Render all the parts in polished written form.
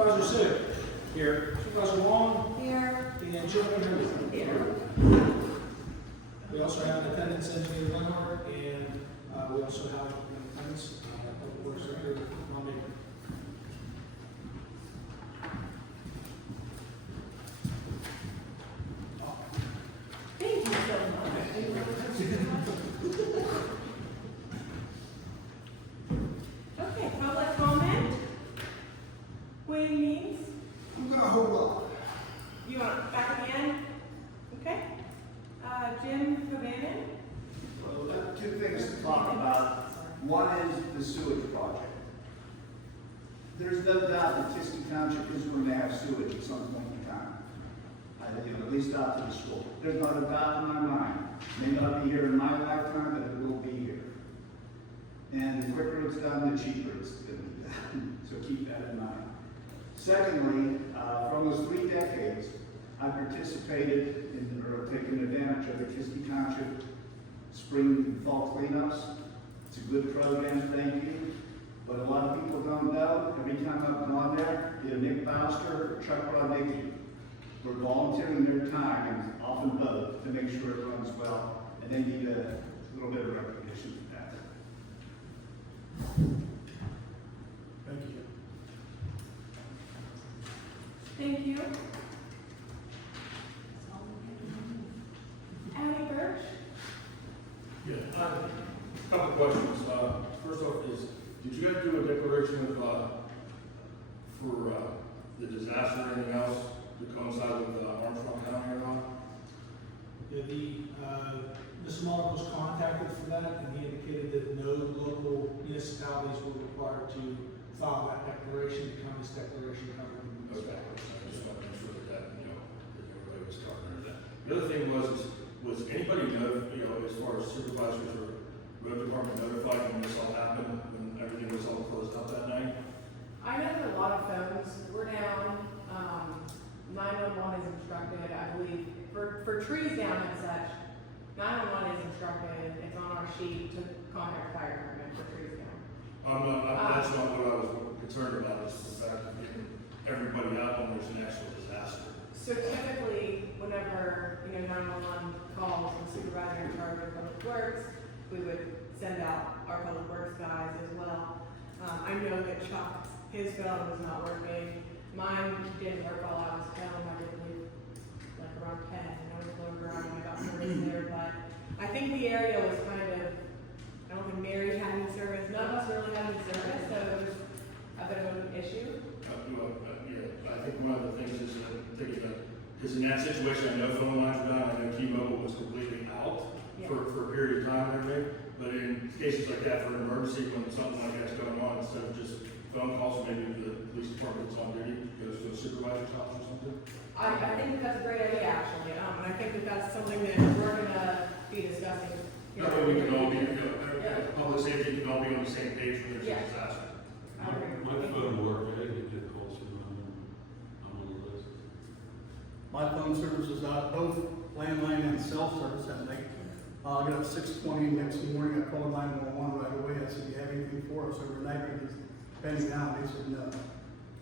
Supervisor Sick. Here. Supervisor Long. Here. And Chairman Henderson. Here. We also have an attendance engineer Leonard, and we also have an attendance Public Works Director Monday. Thank you so much. Okay, public comment. Waiting means, I'm gonna hold up. you want back at the end? Okay. Jim Pavanin? Well, we have two things to talk about. One is the sewage project. There's no doubt that Kiski Township is going to have sewage at some point in time. At least out to the school. There's not a doubt in my mind. It may not be here in my lifetime, but it will be here. And the quicker it's done, the cheaper it's going to be done. So keep that in mind. Secondly, from those 3 decades, I participated in, or taken advantage of the Kiski Township spring and fall cleanups. It's a good program, thank you. But a lot of people don't know, every time I've gone there, either Nick Bouster or Chuck Rodnicki were volunteering their time, and often both, to make sure it runs well, and they need a little bit of recognition for that. Thank you. Thank you. Abby Birch? Yeah, I have a couple questions. First off is, did you guys do a declaration of, for the disaster or anything else to coincide with Armstrong County or not? Yeah, Mr. Mullen was contacted for that, and he indicated that no local municipalities were required to file that declaration. The county's declaration covered the Okay, municipalities. I just want to make sure that, that everybody was covered under that. The other thing was anybody as far as supervisors or road department notified when this all happened, when everything was all closed up that night? I know that a lot of phones were down. 911 is instructed, I believe, for trees down and such. 911 is instructed. It's on our sheet to contact fire department for trees down. That's not what I was concerned about, is the fact of getting everybody out when there's an actual disaster. So typically, whenever 911 calls the supervisor in charge of public works, we would send out our public works guys as well. I know that Chuck, his phone was not working. Mine didn't work while I was home. I did leave like around 10, and I was going around and I got service there. But I think the area was kind of, I don't think Mary had any service. None of us really had any service, so it was a bit of an issue. I think one of the things is because in that situation, I know phone lines were down, I know T-Mobile was completely out for a period of time and everything. But in cases like that, for an emergency, when something like that's going on, instead of just phone calls, maybe the police department that's on duty goes to a supervisor's house or something. I think that's a great idea, actually, and I think that that's something that we're gonna be discussing. That way we can all be, public safety can all be on the same page when there's a Yeah. disaster. I agree. My phone worked, I didn't get calls from I'm on the list. My phone service is out, both landline and cell service that night. I got up 6:20 next morning, I called 911 right away. I said, "Do you have anything for us overnight?" Because pending down, they said no. So,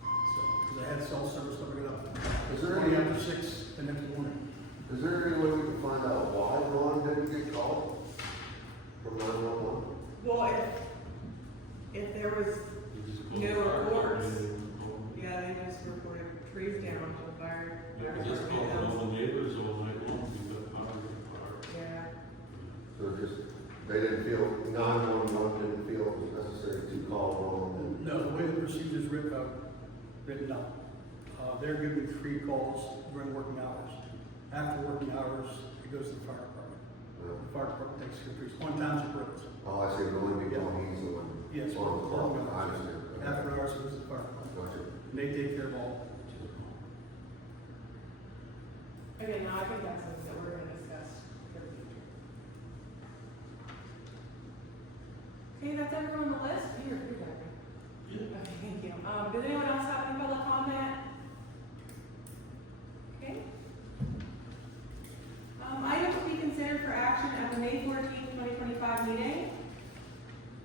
because I had cell service when I got up. Is there 20 any, after 6 the next morning. is there any way we can find out why Ron didn't get called from 911? Well, if there was no reports, yeah, they just reported trees down to the fire. Yeah, just called all the neighbors all night long, we got power to the fire. Yeah. So just, they didn't feel, 911 didn't feel it was necessary to call Ron. No, the way the procedure's written up, they're giving 3 calls during working hours. After working hours, it goes to the fire department. The fire department takes care of trees on township roads. Oh, I see, it only be when he's the one. Yes, on the call. working I hours. understand. Okay. After hours, it goes to the fire department. Gotcha. And they take care of all. Okay, now I think that's something that we're gonna discuss for the future. Okay, that's everyone on the list? You're done. Yeah. Okay, thank you. Does anyone else have any public comment? Okay. Items to be considered for action at the May 14th, 2025 meeting.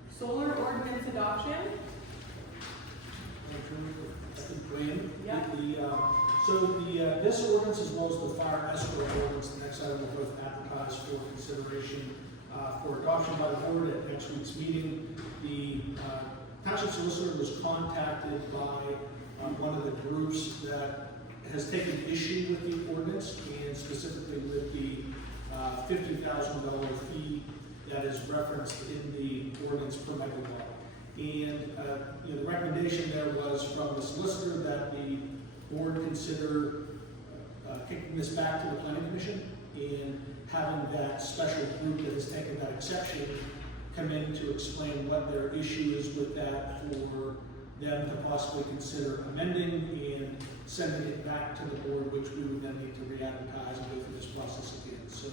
Solar ordinance adoption. Motion. Wayne? Yeah. This ordinance as well as the fire escrow ordinance, the next item will both advertise for consideration for adoption by the board at next week's meeting. The township solicitor was contacted by one of the groups that has taken issue with the ordinance and specifically with the $50,000 fee that is referenced in the ordinance per megawatt. And the recommendation there was from the solicitor that the board consider kicking this back to the planning commission and having that special group that has taken that exception come in to explain what their issue is with that for them to possibly consider amending and sending it back to the board, which we would then need to re-advertise and go through this process again. So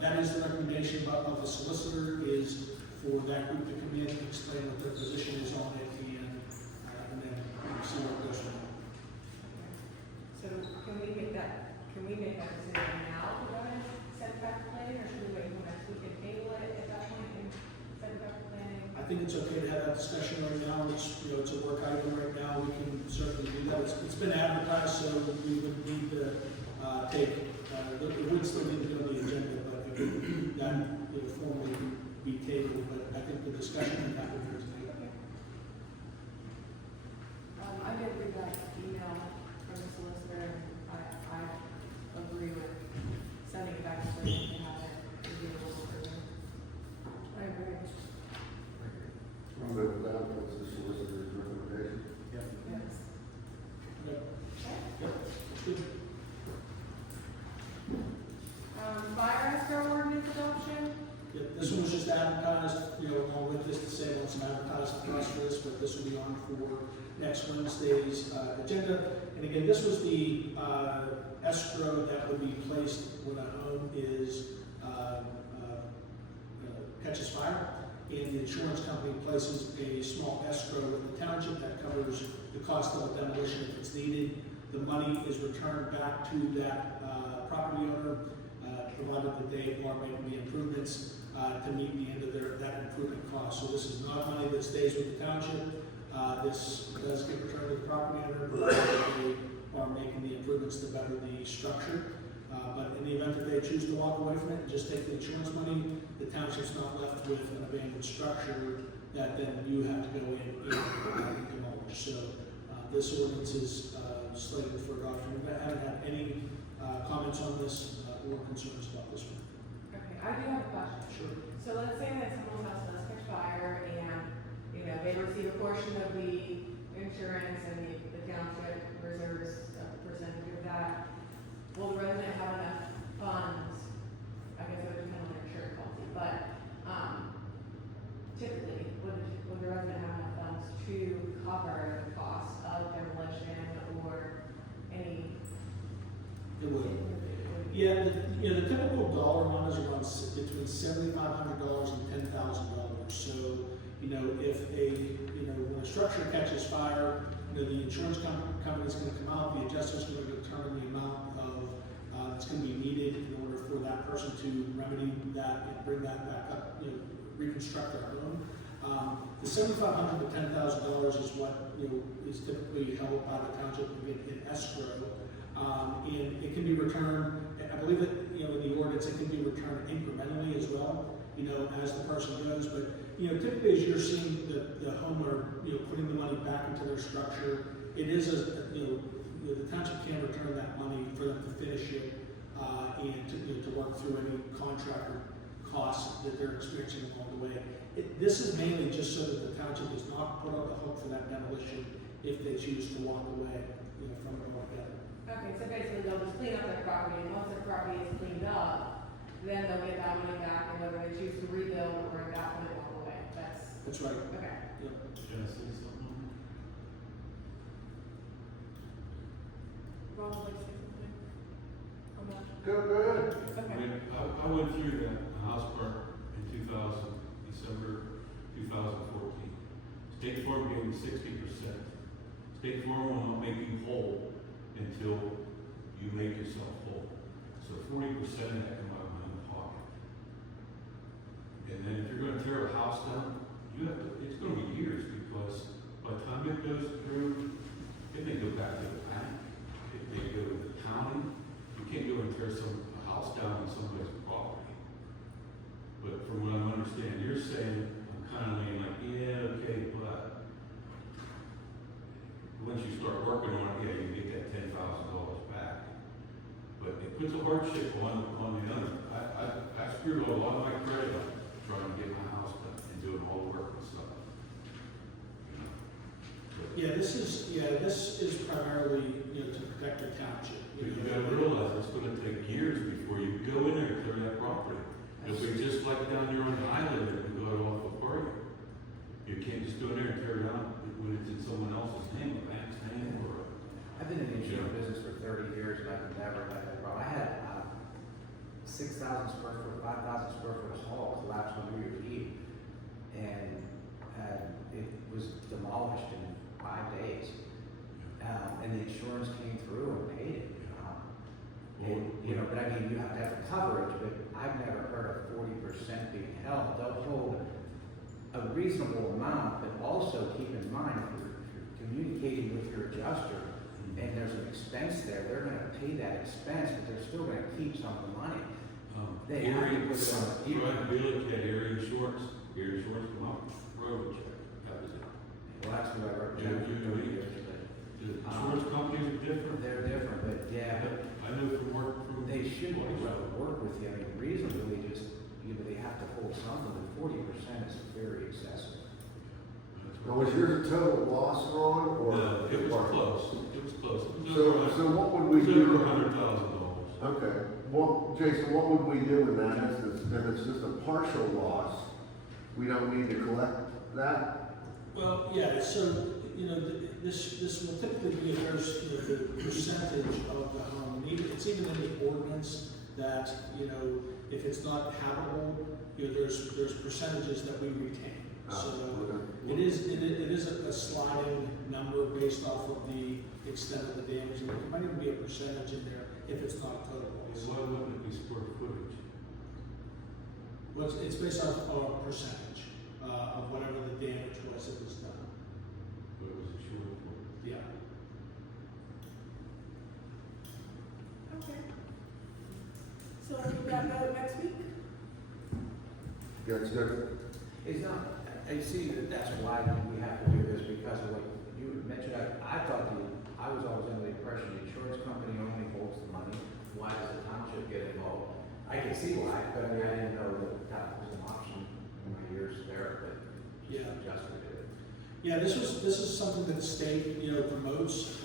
that is the recommendation of the solicitor, is for that group to come in and explain what their position is on it and then see what goes from there. So can we make that decision now to go ahead and send it back to planning, or should we wait until next week and table it at that point and send it back to planning? I think it's okay to have that discussion right now. It's a work item right now. We can certainly do that. It's been advertised, so we would need to it would still need to be on the agenda, but it would that formally be tabled. But I think the discussion can happen here today. Okay. I did read that email from the solicitor, and I agree with sending it back to planning and have it reviewable for them. I agree. I'm good with that, that's the solicitor's recommendation. Yes. Yep. Okay. Yep. That's good. Fire escrow ordinance adoption? Yeah, this one was just advertised, along with this to say it some advertising cost for this, but this will be on for next Wednesday's agenda. And again, this was the escrow that would be placed when a home is catches fire, and the insurance company places a small escrow with the township that covers the cost of a demolition if it's needed. The money is returned back to that property owner, provided that they are making the improvements to meet the end of that improvement cost. So this is not money that stays with the township. This does get returned to the property owner, provided they are making the improvements to better the structure. But in the event that they choose to walk away from it and just take the insurance money, the township's not left with an abandoned structure that then you have to go in and demolish. So this ordinance is slated for adoption. We haven't had any comments on this or concerns about this one. Okay, I do have a question. Sure. So let's say that someone's house does catch fire and, they receive a portion of the insurance and the township reserves a percentage of that. Will the resident have enough funds? I guess it would depend on their insurance policy, but, typically, would the resident have enough funds to cover the cost of demolition or any? It would. Yeah, the typical dollar amount is around between $7,500 and $10,000. So, if when a structure catches fire, the insurance company is going to come out, the adjuster is going to determine the amount of that's going to be needed in order for that person to remedy that and bring that back up, reconstruct their home. The $7,500 to $10,000 is what is typically held by the township in escrow. And it can be returned, I believe that, in the ordinance, it can be returned incrementally as well, as the person goes. But, typically as you're seeing the homeowner, putting the money back into their structure, it is the township can return that money for them to finish it, and to work through any contractor costs that they're experiencing along the way. This is mainly just so that the township is not put on the hook for that demolition if they choose to walk away, from it altogether. Okay, so basically they'll just clean up their property, and once their property is cleaned up, then they'll get that money back, and whether they choose to rebuild or at that point walk away. That's right. Okay. Yep. Can I say something? Ron, would you say something? On that? Go ahead. Okay. I went through that house park in December 2014. State Farm gave me 60%. State Farm will not make you whole until you make yourself whole. So 40% of that come out of my own pocket. And then if you're gonna tear a house down, it's gonna be years, because by the time it goes through puts a hardship on the owner. I screwed a lot of my credit up trying to get my house done and doing all the work and stuff. You know, but- this is primarily, to protect the township. But you gotta realize it's gonna take years before you go in there and clear that property. It'll be just like down there on the island that we got off of Quarry. You can't just go in there and tear it down when it's in someone else's name, a bank's name, or I've been in the insurance business for 30 years and I've never had that problem. I had 6,000 square foot, 5,000 square foot hall collapsed on New Year's Eve. And it was demolished in 5 days. And the insurance came through and paid it. But I mean, you have to have the coverage, but I've never heard of 40% being held. They'll hold a reasonable amount, but also keep in mind, if you're communicating with your adjuster, and there's an expense there, they're gonna pay that expense, but they're still gonna keep some of the money. They have to put it on the right, Bill, had area insurance come up, road check, that was it. Well, that's what I represent. The insurance companies are different. They're different, but yeah, but I know from work from. they should be able to work with you. I mean, reasonably, just, they have to hold something, but 40% is very excessive. Now, was yours a total loss, Ron, or? No, it was close, it was close. So what would we It was do? over $100,000. Okay, well, Jason, what would we do in that instance? If it's just a partial loss, we don't need to collect that? Well, yeah, so, this will typically be if there's, the percentage of the home, and even, it's even in the ordinance that, if it's not habitable, there's percentages that we retain. So it is a sliding number based off of the extent of the damage, and there might even be a percentage in there if it's not total loss. Why wouldn't it be square footage? Well, it's based off a percentage of whatever the damage was that was done. But it was insured for. Yeah. Okay. So we'll wrap that up next week? Yeah, it's good. It's not, I see that that's why we have to do this, because of what you had mentioned. I thought I was always under the impression the insurance company only holds the money. Why does the township get involved? I can see why, but I mean, I didn't know that was an option in my years there, but Yeah. adjusted it. Yeah, this is something that the state, promotes.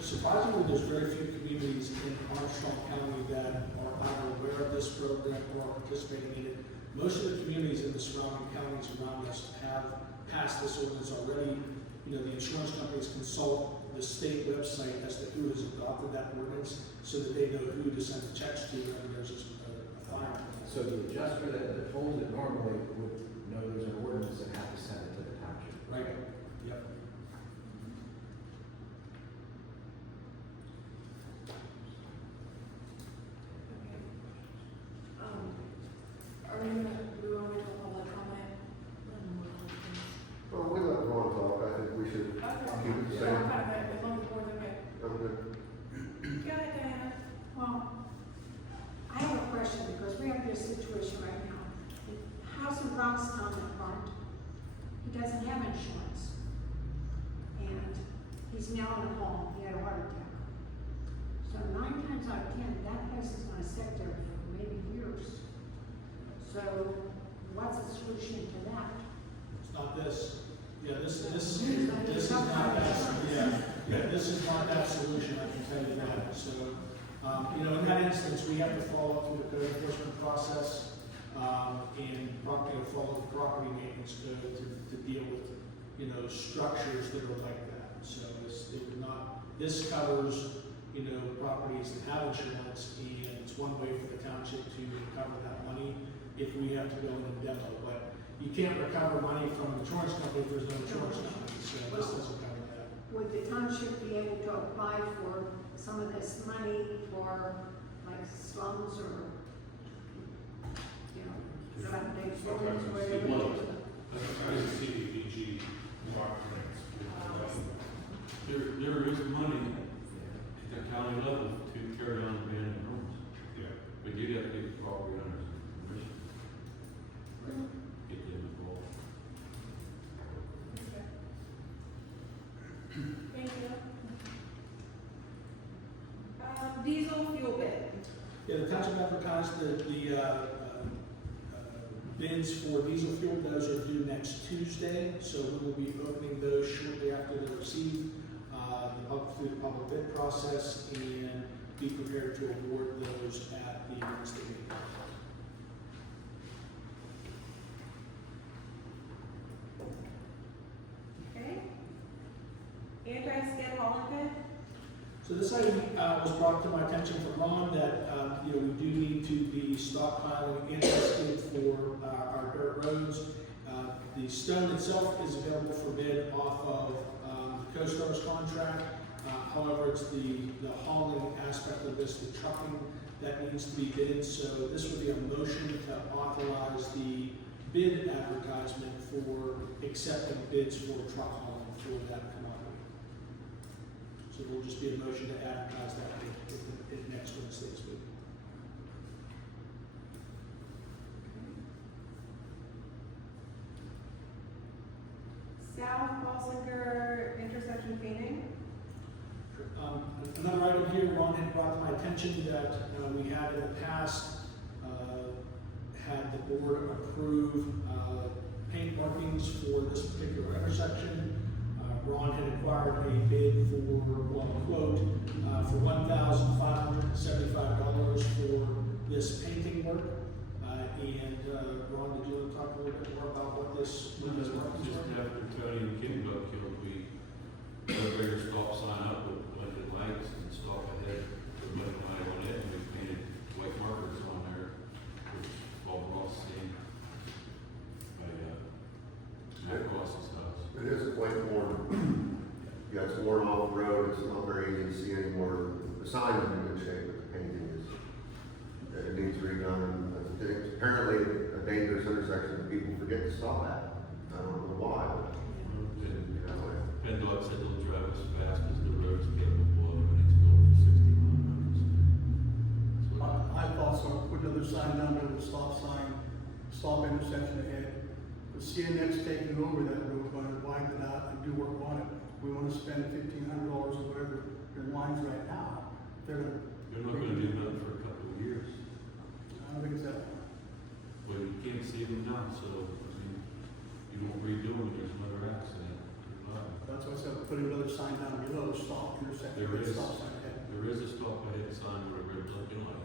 Surprisingly, there's very few communities in Armstrong County that are either aware of this program or are participating in it. Most of the communities in the surrounding counties around us have passed this ordinance already. The insurance companies consult the state website as to who has adopted that ordinance so that they know who to send the checks to whenever there's a fire. So the adjuster that holds it normally would know there's an ordinance and have to send it to the township. Right. Yep. Are we gonna, do we want to do a public comment? Well, we let Ron talk, I think we should keep it the So same. as long as the board's okay. I'm good. Go ahead, Diana. Well, I have a question, because we have this situation right now. The house in Brownstown that burned, he doesn't have insurance. And he's now in a home, he had a heart attack. So 9 times out of 10, that place is gonna sit there for maybe years. So what's the solution to that? It's not this. Yeah, this is not that, this is not that solution, I can tell you that. So, in that instance, we have to follow through the code enforcement process, and follow the property maintenance code to deal with, structures that are like that. So this covers, properties that have insurance, and it's one way for the township to recover that money if we have to go in and demo. But you can't recover money from an insurance company if there's no insurance company, so this doesn't cover that. Would the township be able to apply for some of this money for like slums or, floodplain buildings where they would? CDBG there is money at the county level to carry on abandoned homes. Yeah. But you got to get the property owners permission. Get them involved. Thank you. Diesel fuel bid. Yeah, the township advertised the bids for diesel fuel. Those are due next Tuesday, so we will be opening those shortly after they're received, through the public bid process, and be prepared to award those at the Wednesday meeting. Okay. Anti-skid hauling bid? So this item was brought to my attention from Ron that, we do need to be stockpiling anti-skid for our dirt roads. The stone itself is available for bid off of the CoStar's contract. However, it's the hauling aspect of this, the trucking, that needs to be bid. So this would be a motion to authorize the bid advertisement for accepting bids for truck hauling for that commodity. So it will just be a motion to advertise that in next Wednesday's meeting. South Ballslinger intersection painting? Another item here, Ron had brought to my attention that we had in the past had the board approve paint markings for this particular intersection. Ron had acquired a bid for, quote, for $1,575 for this painting work. Ron, did you want to talk a little bit more about what this markings Just are? after Tony and Kim got killed, we put a bigger stop sign up with blinking lights and stop ahead with blinking light on it, and we painted white markers on there, which Bob Ross seen by, Matt Ross's house. It is quite worn. Yeah, it's worn off the road, it's not very easy to see anymore. The sign is in good shape, but the painting is, it needs redone. It's apparently a dangerous intersection that people forget to stop at. I don't know why, but, you know, PennDOT said they'll drive as fast as the road's capable of, and it's going for 60 miles. I thought so, put another sign down there with a stop sign, stop intersection ahead. The CNX taking over that road, going to widen it out and do work on it. We want to spend $1,500 or whatever in lines right now. They're They're not gonna do nothing for a couple of years. I don't think it's that. Well, you can't see them now, so, I mean, you don't redo them, there's another accident. That's why I said put another sign down below, stop intersection. There is, Stop sign ahead. there is a stop ahead sign with a red blinking light.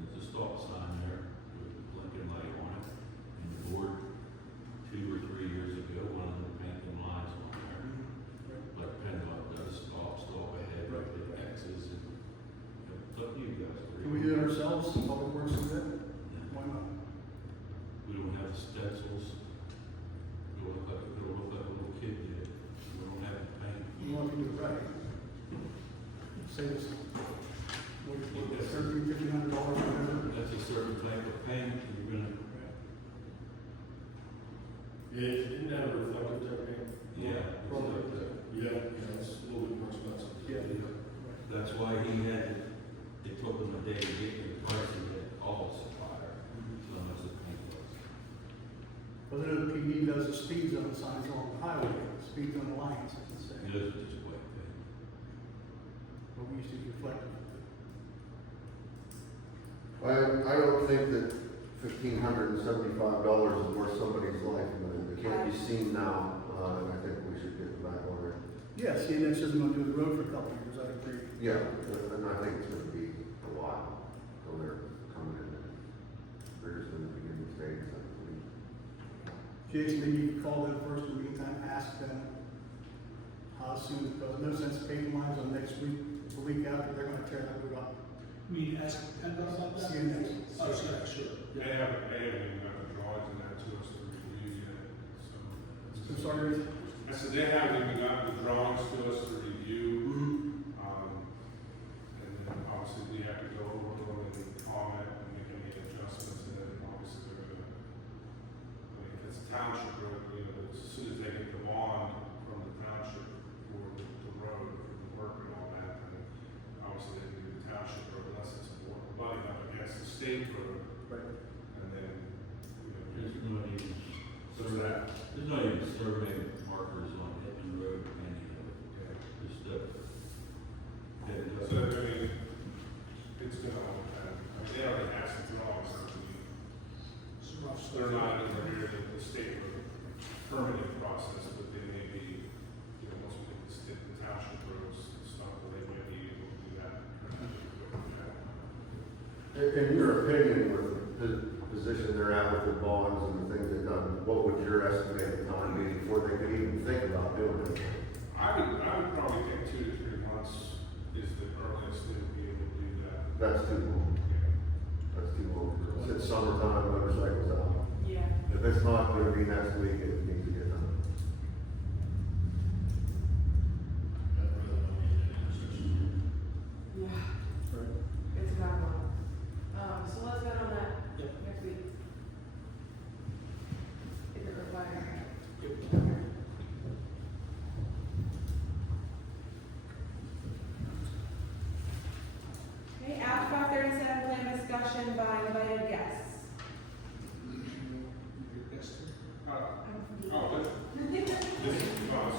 There's a stop sign there with a blinking light on it. And the board, 2 or 3 years ago, wanted to paint them lines on there. Like PennDOT does, stop ahead, right, the X's, and, it's up to you guys. Can we do it ourselves, public works do it? Why not? We don't have stencils. It'll look like a little kid did. We don't have the paint. You want to do it right. Save us, what, $1,300, $1,500, whatever. That's a certain type of paint, and you're gonna, Isn't that a reflective technique? yeah, it's like that. Yeah, it's a little bit more expensive. Yeah. That's why he had, it took him a day to get the price, and get all supplier, so much the paint was. Well, then the PD does the speed zone signs along the highway, speed zone lines, I should say. It isn't just white paint. But we used to reflect. I don't think that $1,575 is worth somebody's life, but it can't be seen now, and I think we should get them back on there. Yeah, CNX isn't gonna do the road for a couple of years, I agree. Yeah, and I think it's gonna be a while till they're coming in. They're just in the beginning stages, I believe. Jason, maybe you can call them first, in the meantime, ask them how soon, because no sense paving lines on next week, the week after, they're gonna tear that road up. We ask PennDOT about that? CNX. Oh, yeah, sure. They haven't even got the drawings in there to us to review yet, so. I'm sorry, I said they haven't even gotten the drawings to us to review. And then obviously we have to go over them and comment and make any adjustments, and then obviously they're gonna, I mean, if it's a township road, as soon as they get the bond from the township for the road, for the work and all that, then obviously they can do the township road unless it's butting up against the state road. right. And then, There's not even, what's that? there's not even survey markers on Hitman Road or any of it. Just stuff. So, I mean, it's been a long time. In your opinion, with the position they're at with their bonds and the things they've done, what would your estimated time be before they could even think about doing it? I would probably think 2 to 3 months is the earliest they would be able to do that. That's too long. That's too long. It's summertime, motorcycles out. Yeah. If it's not gonna be next week, it needs to get done. I'd rather not be in that position. Yeah. It's about one. So let's vote on that Yep. next week. If it requires. Yep. Okay, Act 537 plan discussion by invited guests. Oh, this is us,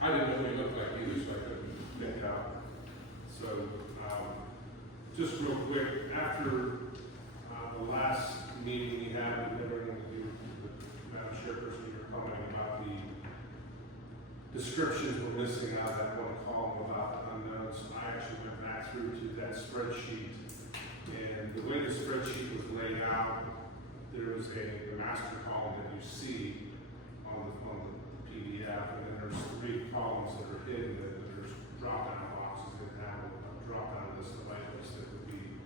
I didn't know what he looked like either, so I couldn't pick it out. So, just real quick, after, the last meeting we had, with everyone, the Madam Chairperson, you were commenting about the descriptions were missing out of that one column about unknowns. I actually went back through to that spreadsheet, and the way the spreadsheet was laid out, there was the master column that you see on the PDF, and then there's 3 columns that are hidden, and there's drop-down boxes that have a drop-down list of items that would be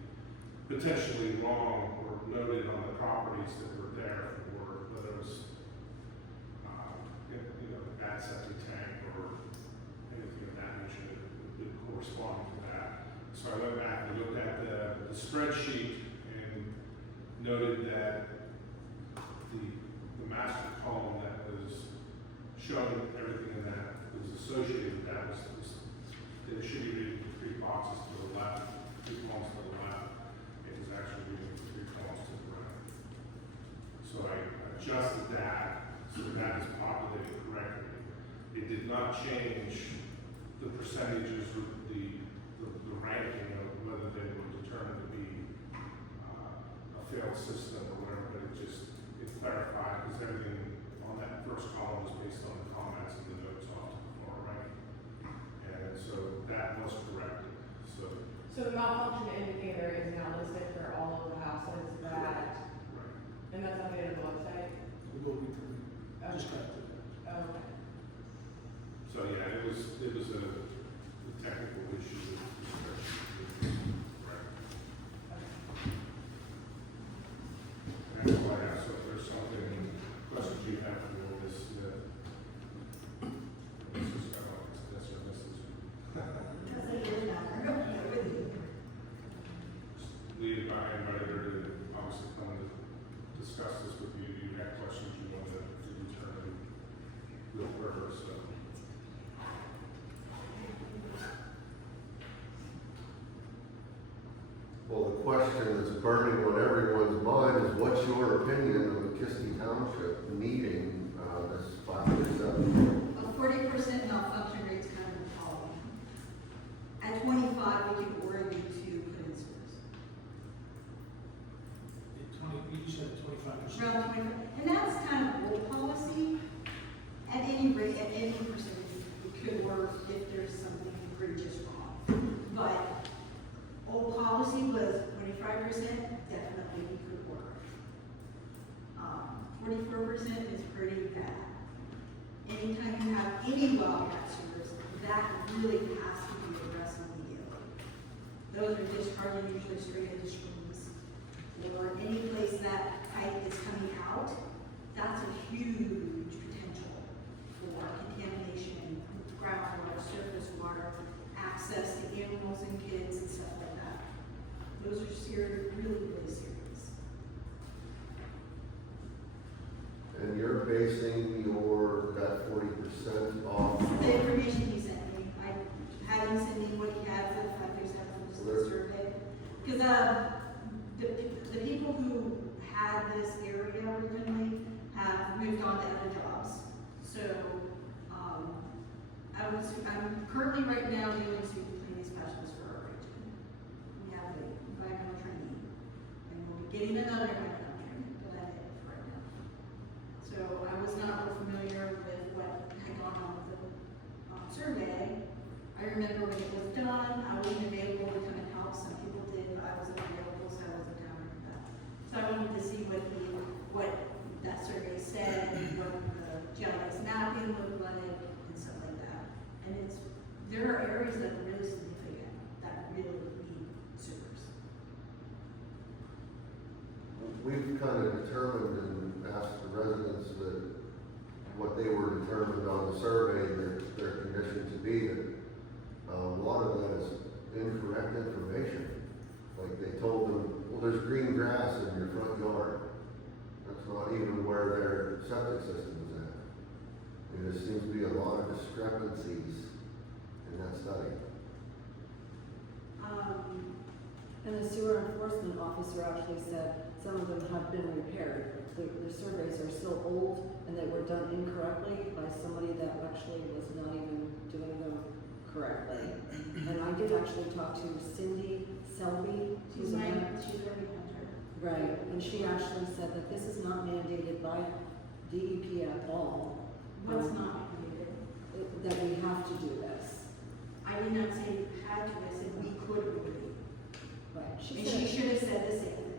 potentially wrong or noted on the properties that were there for whether it was, bad septic tank or anything of that nature that would correspond to that. So I went back and looked at the spreadsheet and noted that the master column that was showing everything in that was associated with that was that it should be reading 3 boxes to the left, 3 columns to the left. It was actually reading 3 columns to the right. So I adjusted that so that is populated correctly. It did not change the percentages or the ranking of whether they were determined to be a failed system or whatever, but it clarified because everything on that first column was based on the comments and the notes off to the far right. And so that was corrected. So So the malfunction indicator is now listed for all of the houses that, right. and that's updated on the website? We will be, just got to. Okay. So yeah, it was a technical issue. Right. And that's why I asked if there's questions you have for this, this is, this or this is. Lead by anybody there to obviously come to discuss this with you. You have questions you want to determine real further, so. Well, the question that's burning on everyone's mind is what's your opinion of the Kiski Township meeting, this 537? A 40% malfunction rate's kind of appalling. At 25, we can order you to put in service. You said 25%. Around 25, and that's kind of old policy. At any rate, at any percentage, it could work if there's something egregious wrong. But old policy was 25%, definitely we could work. 44% is pretty bad. Anytime you have any wildcat sewers, that really has to be addressed immediately. Those are discharging usually straight into streams. Or any place that pipe is coming out, that's a huge potential for contamination, groundwater, surface water, access to animals and kids and stuff like that. Those are serious, really, really serious. And you're basing that 40% off? The information he sent me, I had him send me what he had for the 537 for the survey. Because the people who had this area originally have moved on to other jobs. So, I'm currently right now doing sweep cleaning specialist for our region. We have the environmental training, and we'll be getting another environmental training, but that's it for right now. So I was not real familiar with what had gone on with the survey. I I remember when it was done, I wasn't available to come and help, some people did, but I wasn't available, so I wasn't down with that. So I wanted to see what that survey said, and what the GIS mapping looked like, and stuff like that. And there are areas that are really significant, that really need sewers. We've kind of determined and asked the residents that what they were determined on the survey, their condition to be, that a lot of that is incorrect information. Like they told them, well, there's green grass in your front yard. That's not even where their septic system is at. And there seems to be a lot of discrepancies in that study. And the sewer enforcement officer actually said some of them have been repaired. The surveys are still old and they were done incorrectly by somebody that actually was not even doing them correctly. And I did actually talk to Cindy Selby. She's who's a very man- hunter. Right, and she actually said that this is not mandated by DEP at all. What's not included? That we have to do this. I did not say you had to, I said we could agree. Right, And she she said, should have said the same thing.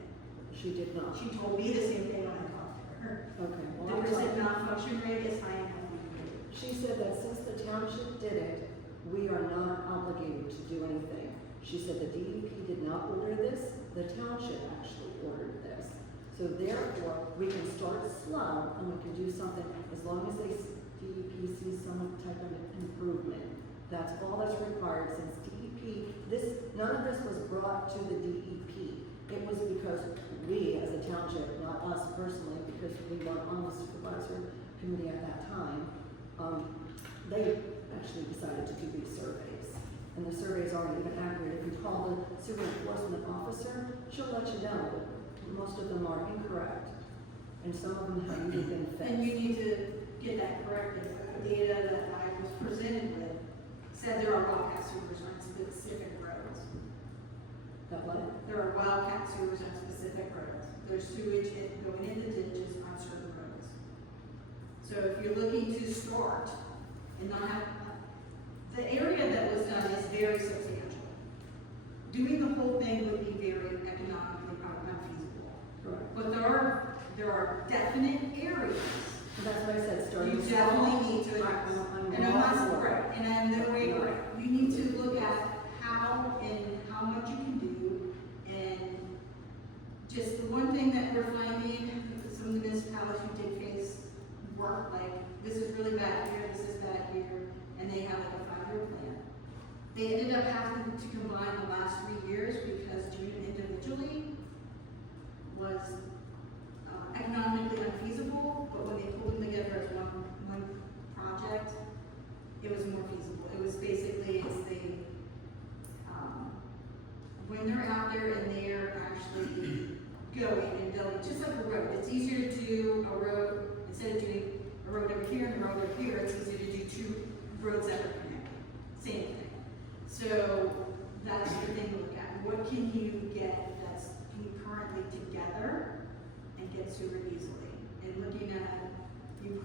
she did not. She told me the same thing when I talked to her. Okay, well, The I percent talked- malfunction rate is high enough we can do. She said that since the township did it, we are not obligated to do anything. She said the DEP did not order this, the township actually ordered this. So therefore, we can start slow and we can do something as long as DEP sees some type of improvement. That's all that's required since DEP, none of this was brought to the DEP. It was because we, as a township, not us personally, because we weren't on the supervisor committee at that time, they actually decided to do these surveys. And the surveys aren't even accurate. If you call the sewer enforcement officer, she'll let you know that most of them are incorrect. And some of them have even been fixed. And you need to get that corrected. The data that I was presented with said there are wildcat sewers on specific roads. That what? There are wildcat sewers on specific roads. There's sewage going into ditches on certain roads. So if you're looking to start and not have, the area that was done is very substantial. Doing the whole thing would be very economically unfeasible. Correct. But there are definite areas. And that's what I said, starting You small. definitely need to address. I'm And I'm all not, for it. right, and I'm the way, right, you need to look at how and how much you can do. And just the one thing that we're finding, some of the municipalities who did face work, like, this is really bad here, this is bad here, and they have like a 5-year plan. They ended up having to combine the last 3 years because doing it individually was economically unfeasible, but when they pulled them together as one project, it was more feasible. It was basically, when they're out there and they're actually going and building, just like a road, it's easier to do a road, instead of doing a road over here and a road over here, it's easier to do 2 roads that are connected, same thing. So that's the thing to look at. What can you get that's concurrently together and get super easily? And looking at,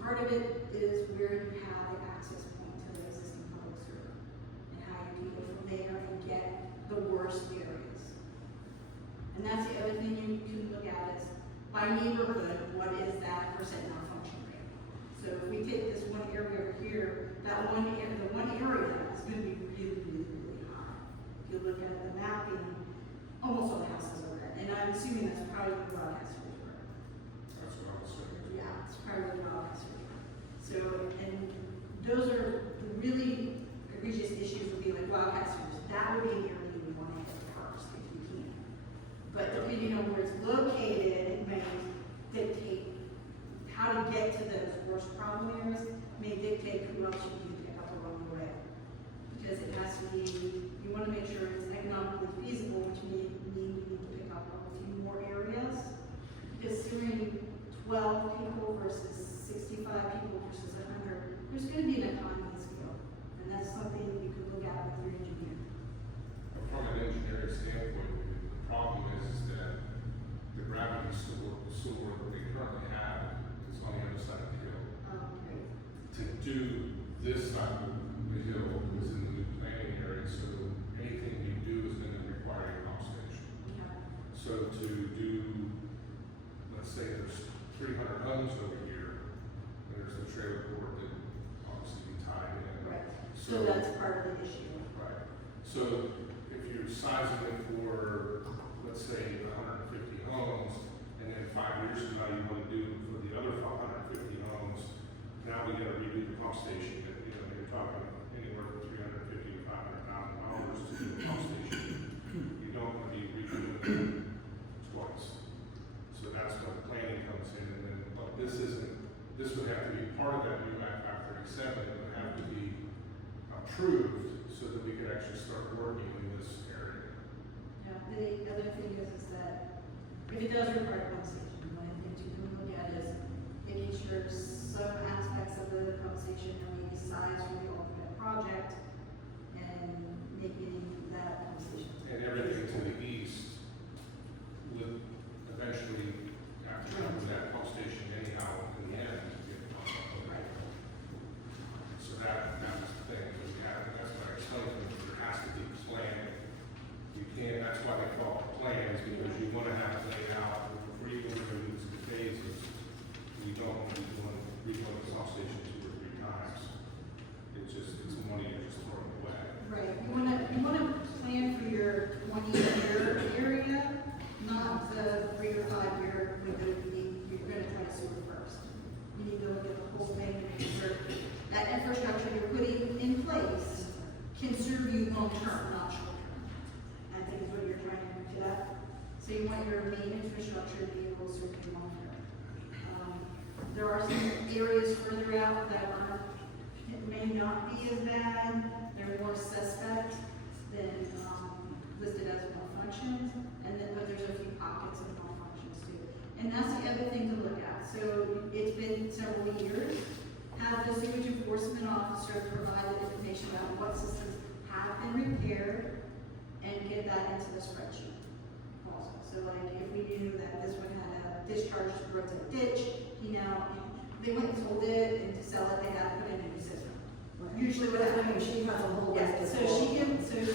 part of it is where you have the access point to the existing public sewer and how you can go from there and get the worst areas. And that's the other thing you can look at is by neighborhood, what is that percent malfunction rate? So if we take this one area over here, that one area, the one area is going to be really, really, really high. If you look at the mapping, almost all the houses are red, and I'm assuming that's probably the wildcat sewers were. That's what I was saying. Yeah, it's probably the wildcat sewers. So, and those are the really egregious issues would be like wildcat sewers. That would be an area you would want to hit first if you can. But depending on where it's located, it may dictate how to get to those worst problem areas, may dictate who else you need to pick up along the way. Because it has to be, you want to make sure it's economically feasible, which means you need to pick up a few more areas. Because doing 12 people versus 65 people versus 100, there's going to be an economy of scale. And that's something you could look at with your engineer. From an engineering standpoint, the problem is that the gravity sewer that we currently have is on the other side of the hill. To do this side of the hill was in the new planning so anything you do is gonna require a pump station. Yeah. So to do, let's say there's 300 homes over here, there's a trailer court that obviously be tied in. Right, so that's part of the issue. Right, so if you're sizing it for, let's say, 150 homes, and then 5 years from now you wanna do for the other 150 homes, now we gotta redo the pump station, you know, you're talking anywhere from $350,000 to $500,000 to do the pump station. You don't wanna be redoing it twice. So that's where the planning comes in, and then, but this would have to be part of that new Act 537, it would have to be approved so that we could actually start working in this area. Now, the other thing is that if it does require pump station, one of the things you can look at is making sure some aspects of the pump station are maybe sized for the ultimate project and making that pump station. And everything to the east would eventually have to come to that pump station anyhow in the end. Right. So that's the thing, we have, that's what I explained to them, there has to be planning. You can't, that's why they call it plans, because you wanna have it laid out before you go through these phases. You don't want to be redoing the pump station 2 or 3 times. It's money you're just throwing away. Right, you wanna plan for your 20-year area, not the 3 or 5 year window you're gonna try to sewer first. You need to look at the whole thing and make sure that infrastructure you're putting in place can serve you long term, not short term. I think is what you're trying to do that. So you want your main infrastructure to be able to serve you long term. There are some areas further out that may not be as bad, they're more suspect than listed as malfunctions, and then, but there's a few pockets of malfunctions too. And that's the other thing to look at. So it's been several years. Have the sewage enforcement officer provide the information about what systems have been repaired and get that into the spreadsheet also. So like if we knew that this one had a discharge towards a ditch, they went and sold it, and to sell it, they had to put in a new system. Usually what happens. She has a whole Yeah, list so of.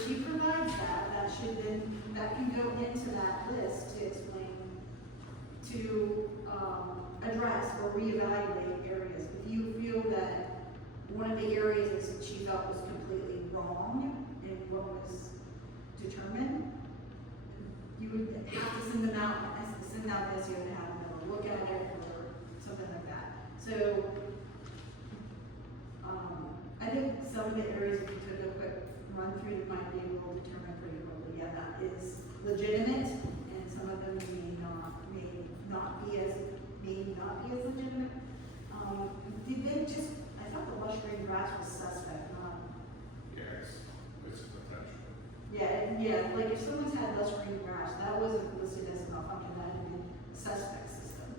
she provides that, that can go into that list to explain, to, address or reevaluate areas. If you feel that one of the areas that she felt was completely wrong in what was determined, you would have to send them out, send out this, you would have them look at it or something like that. So, I think some of the areas, if you took a quick run through, you might be able to determine pretty quickly, yeah, that is legitimate, and some of them may not be as legitimate. Did they just, I thought the lush green grass was suspect, not. Yeah, it's potential. Yeah, like if someone's had lush green grass, that wasn't listed as a malfunction, that had been a suspect system.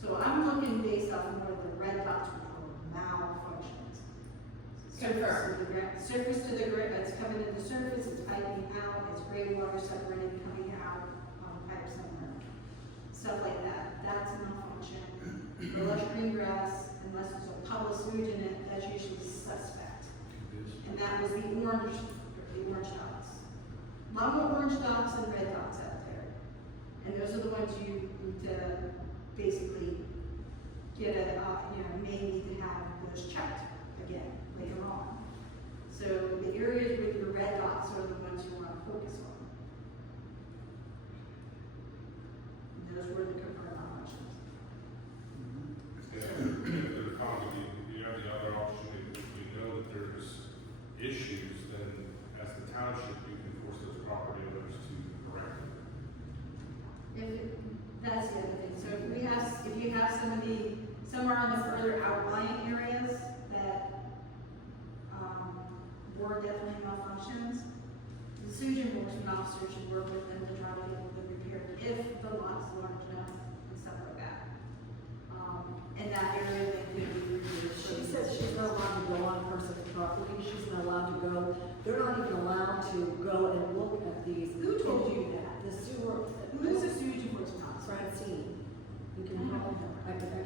So I'm looking based off more of the red dots, which were malfunctions. Surface to the ground, it's coming in the surface, it's piping out, it's gray water separated, coming out on a pipe somewhere. Stuff like that, that's a malfunction. The lush green grass, unless there's a puddle of sewage in it, that's usually suspect. And that was the orange dots. A lot more orange dots and red dots out there. And those are the ones you need to basically get may need to have those checked again later on. So the areas with your red dots are the ones you want to focus on. And those were the confirmed malfunctions. The economy, you have the other option, if we know that there's issues, then as the township, you can force those property owners to correct it. That's the other thing. So if you have some are on the further outlying areas that were definitely malfunctions, the sewage enforcement officer should work with them to try to get them repaired if the lot's large enough and stuff like that. And that area then could be reviewed. She says she's not allowed to go on person's property, she's not allowed to go, they're not even allowed to go and look at these. Who told you that? The sewer. Who's the sewage enforcement officer? Francine. You can call her.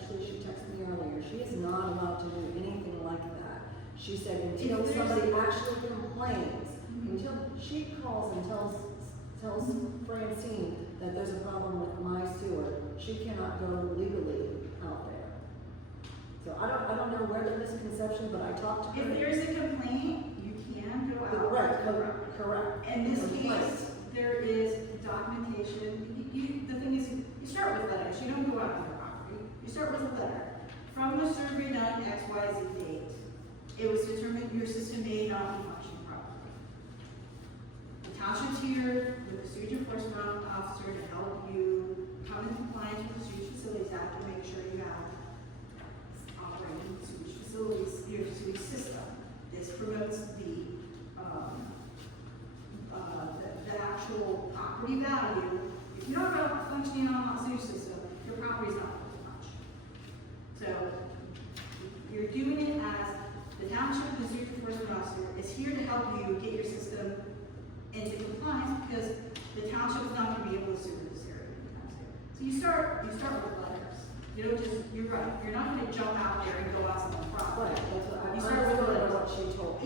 She texted me earlier, she is not allowed to do anything like that. She said until somebody actually complains, until she calls and tells Francine that there's a problem with my sewer, she cannot go legally out there. So I don't know where the misconception, but I talked to her. If there's a complaint, you can go out. Right, correct. In this Complaint. case, there is documentation. The thing is, you start with letters. You don't go out on the property. You start with a letter. From the survey done XYZ date, it was determined your system may not be functioning properly. The township's here with the sewage enforcement officer to help you come in compliance with the Sewage Facilities Act and make sure you have operating sewage facilities, your sewage system. This promotes the actual property value. If you don't have a functioning on sewage system, your property's not worth much. So you're doing it as the township and the sewage enforcement officer is here to help you get your system into compliance because the township is not going to be able to sue this area anytime soon. So you start with letters. You don't just, you're right, you're not going to jump out there and go out someone's property. Right, that's what You I start with remember letters. what she told me.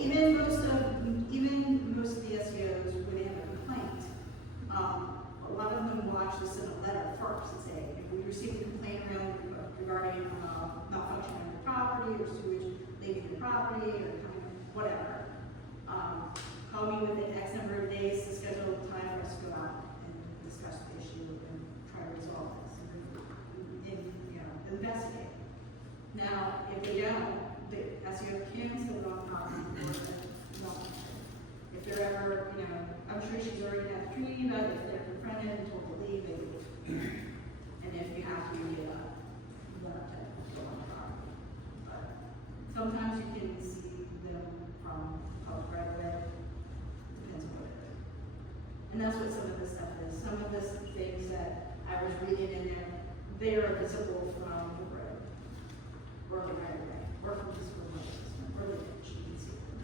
Even most of the SEOs, when they have a complaint, a lot of them will actually send a letter first and say, if we received a complaint regarding malfunction on your property or sewage leaving your property or whatever, call me within X number of days to schedule a time for us to go out and discuss the issue and try to resolve this and investigate. Now, if they don't, the SEO can still go on property or not. If they're ever, I'm sure she's already had a training about it, if they're confronted and told to leave, they leave. And if you have to, you get up, you let them go on the property. But sometimes you can see them from public right away, depends on what it is. And that's what some of this stuff is. Some of this things that I was reading in there, they are visible from the road, or the right away, or from the school system, or the ditch, you can see them.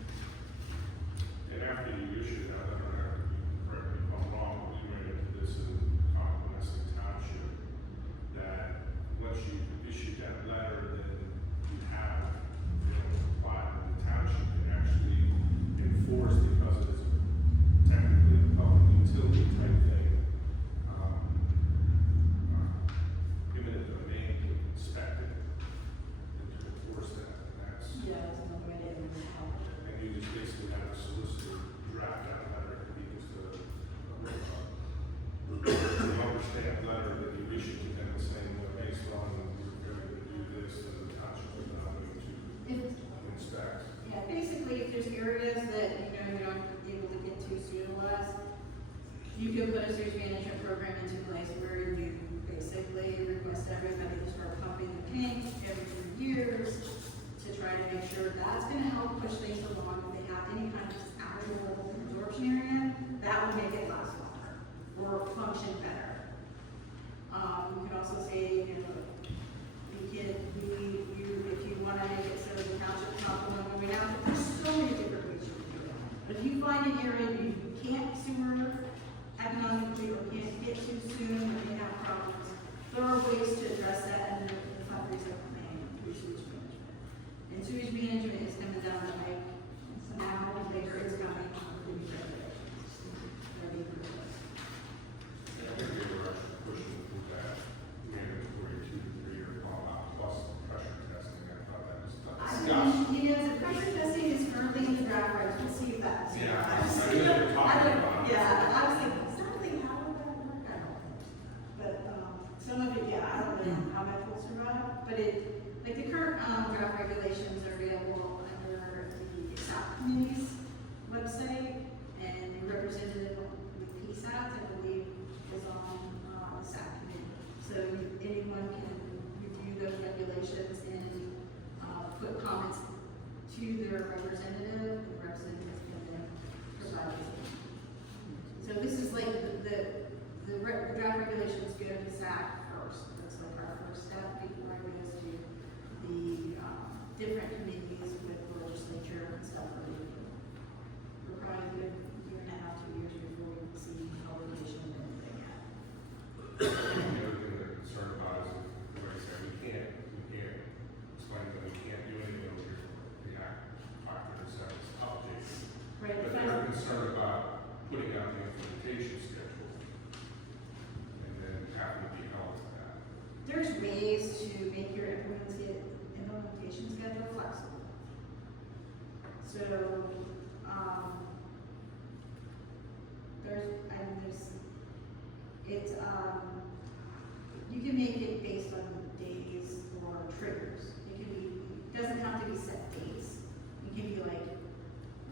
And after you issue that, I don't have to be correct me if I'm wrong, but we ran into this in Conquest Township, that once you issue that letter, then you have, applied to the township and actually enforce because it's technically a public utility type thing. Given the domain to inspect it and to enforce that, and that's. Yeah, that's another way to help. And you just basically have a solicitor draft that letter, because the understand letter that you issue to them saying, well, based on, we're going to do this, and the township is not going to inspect. Yeah, basically, if there's areas that, you're not able to get to soon less, you can put a sewage management program into place where you basically request everybody to start pumping the tank every 2 years to try to make sure that's gonna help push things along. If they have any kind of habitable absorption area, that will make it last longer or function better. You could also say, if you wanna make it so the township's not the one going out, there's so many different ways you can do it. But if you find an area you can't sewer economically or can't get to soon or they have problems, there are ways to address that and the fundraiser plan through sewage management. And sewage management is coming down the pike now, later it's coming with the new regulations. They're being replaced. I think they were actually pushing through that mandatory 2 to 3 year call-out plus pressure testing. I thought that was tough. The pressure testing is currently in the draft, right, we'll see if that's. Yeah, I know they're talking about it. Yeah, I was like, something, how would that work? I don't know. But, some of it, yeah, I don't know how that will survive, but like the current, draft regulations are available under the SAP committee's website, and the representative with PSAT, I believe, is on, the SAP committee. So anyone can review those regulations and, put comments to their representative, the representative can then provide it. So this is like the draft regulations go to SAC first. That's like our first step before it goes to the different committees with the legislature and stuff. We're probably a good year and a half, 2 years before we see publication and everything yet. The other thing they're concerned about is, like I said, we can't explain that we can't do anything over here for the act, factor this out, it's updated. Right. But they're concerned about set dates. We give you like,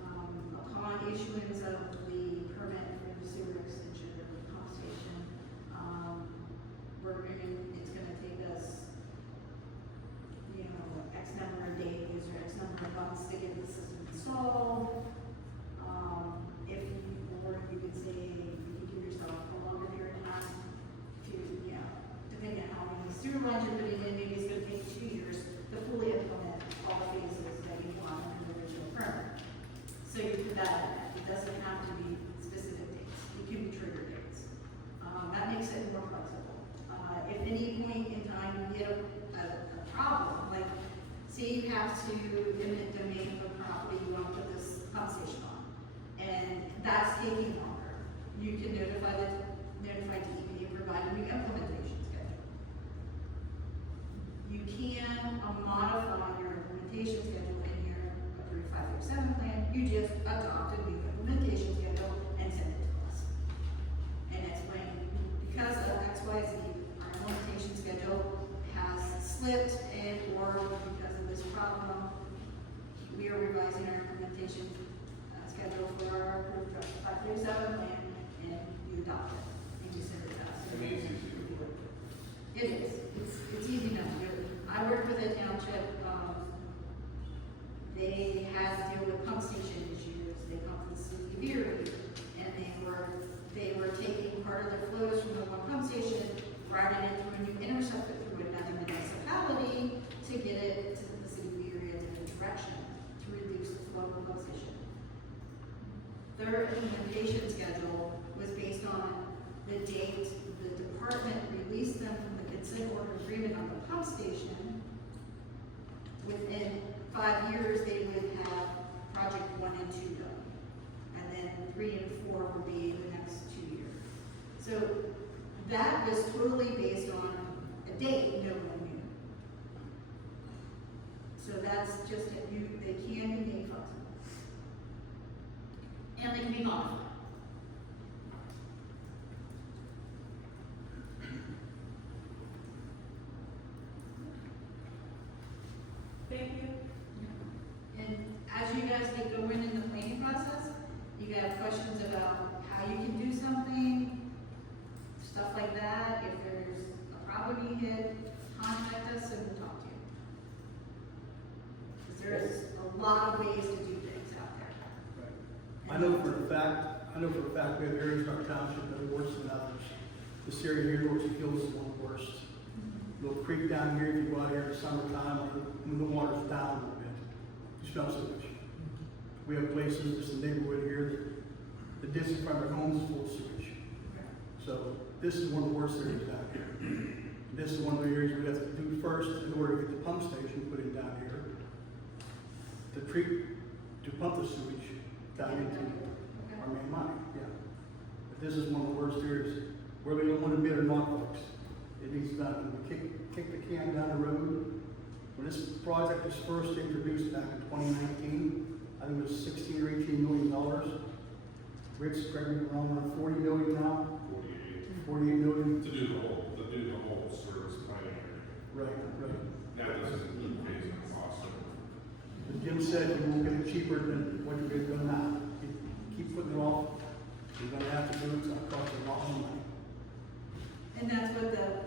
upon issuance of the permit for the sewer extension or the pump station, it's gonna take us, you know, X number of days or X number of months to get the system installed. If you, or you could say, you could give yourself a longer period of time to, you know, depending on how many sewer lines you're putting in, maybe it's gonna take 2 years to fully implement all the phases that you want in the original permit. So you put that in there. It doesn't have to be specific dates. It can be trigger dates. That makes it more flexible. If any point in time you get a problem, like say you have to eminent domain of a property you want to put this pump station on, and that's taking longer, you can notify DEP and provide a new implementation schedule. You can modify your implementation schedule in your approved 537 plan. You just adopt a new implementation schedule and send it to us. And explain, because of X, Y, Z, our implementation schedule has slipped and or because of this problem, we are revising our implementation schedule for our approved 537 plan, and you adopt it, and you send it to us. I mean, it's easy to work. It is. It's easy enough. I work with a township, they had to deal with pump station issues. They pumped the city of Erie, and they were taking part of the flows from the one pump station, routing it through a new interceptor through another municipality to get it to the city of Erie in a different direction to reduce the flow of the pump station. Their implementation schedule was based on the date the department released them from the consent order agreement on the pump station. Within 5 years, they would have project 1 and 2 done. And then 3 and 4 would be the next 2 years. So that was totally based on a date no one knew. So that's just, they can be made flexible. And they can be modified. Thank you. And as you guys get going in the planning process, you have questions about how you can do something, stuff like that. If there's a problem you hit, contact us and we'll talk to you. Because there's a lot of ways to do things out there. I know for a fact we have areas in our township that are worse than others. This area here, North Hills, is one of the worst. Little creek down here, if you go out here in the summertime, or when the water's down a little bit, you smell sewage. We have places, just in the neighborhood here, the distance from our homes is full of sewage. So this is one of the worst areas down here. This is one of the areas we have to do first in order to get the pump station put in down here. To pump the sewage down into our main line, yeah. But this is one of the worst areas, whether you want to admit or not, folks. It needs done. We kick the can down the road. When this project was first introduced back in 2019, I think it was $16 or $18 million. Rick's correct me if I'm wrong, around 40 million now. 48 million. To do the whole service planning area. Right. That doesn't include phasing costs. As Jim said, you won't get it cheaper than what you're doing now. You keep putting it off, you're gonna have to do it, it's gonna cost you a lot more money. And that's what the